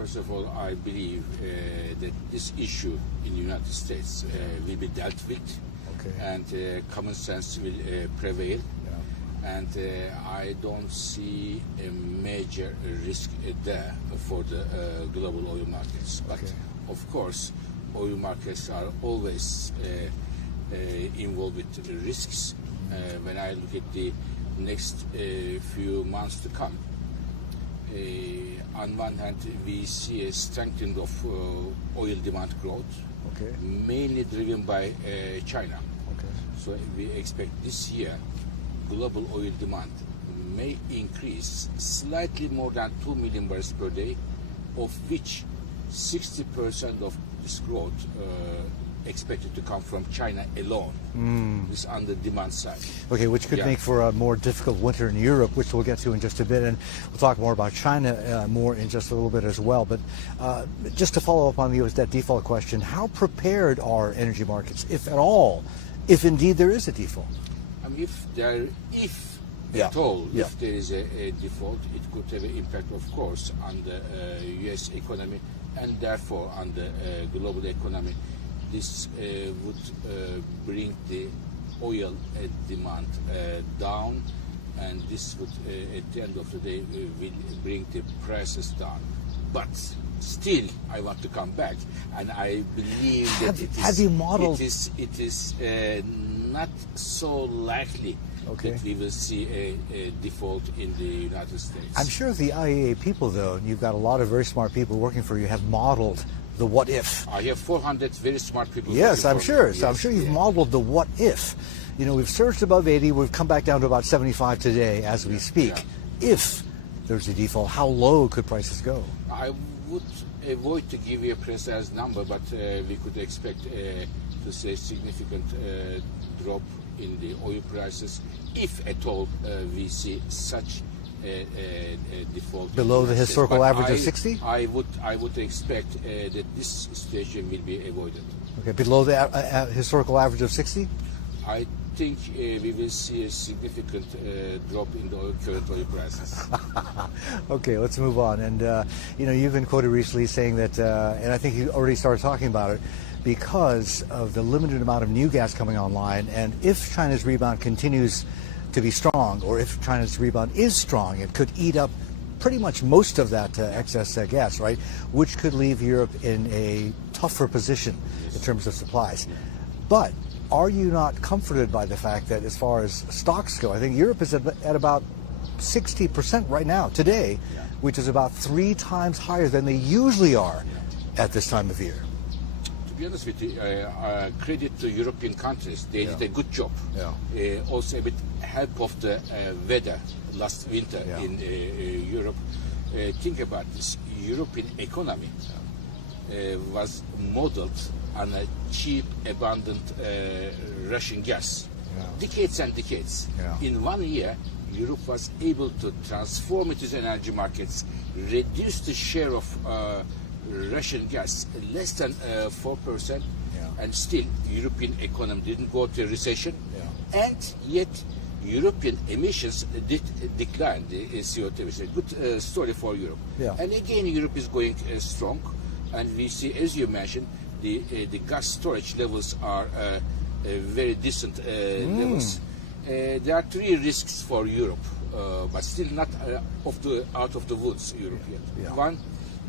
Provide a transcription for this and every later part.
First of all, I believe that this issue in the United States will be dealt with, and common sense will prevail. And I don't see a major risk there for the global oil markets. But of course, oil markets are always involved with risks. When I look at the next few months to come, on one hand, we see a strengthening of oil demand growth, mainly driven by China. So we expect this year global oil demand may increase slightly more than 2 million barrels per day, of which 60% of this growth expected to come from China alone. This on the demand side. Okay, which could make for a more difficult winter in Europe, which we'll get to in just a bit, and we'll talk more about China more in just a little bit as well. But just to follow up on the U.S. debt default question, how prepared are energy markets, if at all, if indeed there is a default? If there is a default, it could have an impact, of course, on the U.S. economy and therefore on the global economy. This would bring the oil demand down, and this would, at the end of the day, will bring the prices down. But still, I want to come back, and I believe that it is not so likely that we will see a default in the United States. I'm sure the IEA people, though, and you've got a lot of very smart people working for you, have modeled the what if. I have 400 very smart people. Yes, I'm sure. So I'm sure you've modeled the what if. You know, we've surged above 80, we've come back down to about 75 today as we speak. If there's a default, how low could prices go? I would avoid to give you a precise number, but we could expect to see a significant drop in the oil prices, if at all we see such a default. Below the historical average of 60? I would expect that this situation will be avoided. Okay, below the historical average of 60? I think we will see a significant drop in the current oil prices. Okay, let's move on. And you know, you've been quoted recently saying that, and I think you already started talking about it, because of the limited amount of new gas coming online, and if China's rebound continues to be strong, or if China's rebound is strong, it could eat up pretty much most of that excess gas, right? Which could leave Europe in a tougher position in terms of supplies. But are you not comforted by the fact that as far as stocks go, I think Europe is at about 60% right now, today, which is about 3 times higher than they usually are at this time of year? To be honest with you, credit to European countries. They did a good job. Also a bit help of the weather last winter in Europe. Think about this. European economy was modeled on a cheap, abundant Russian gas. Decades and decades. In 1 year, Europe was able to transform its energy markets, reduce the share of Russian gas less than 4%, and still European economy didn't go to a recession, and yet European emissions did decline, the CO2 emissions. A good story for Europe. And again, Europe is going strong, and we see, as you mentioned, the gas storage levels are very decent levels. There are 3 risks for Europe, but still not out of the woods, Europe yet. One,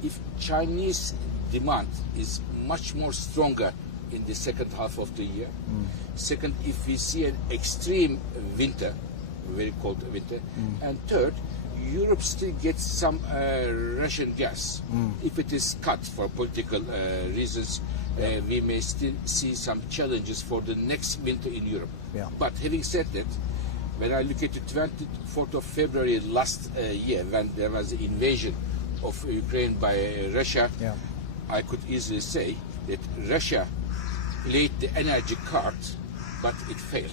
if Chinese demand is much more stronger in the second half of the year. Second, if we see an extreme winter, very cold winter. And third, Europe still gets some Russian gas. If it is cut for political reasons, we may still see some challenges for the next winter in Europe. But having said that, when I look at the 24th of February last year, when there was the invasion of Ukraine by Russia, I could easily say that Russia played the energy card, but it failed.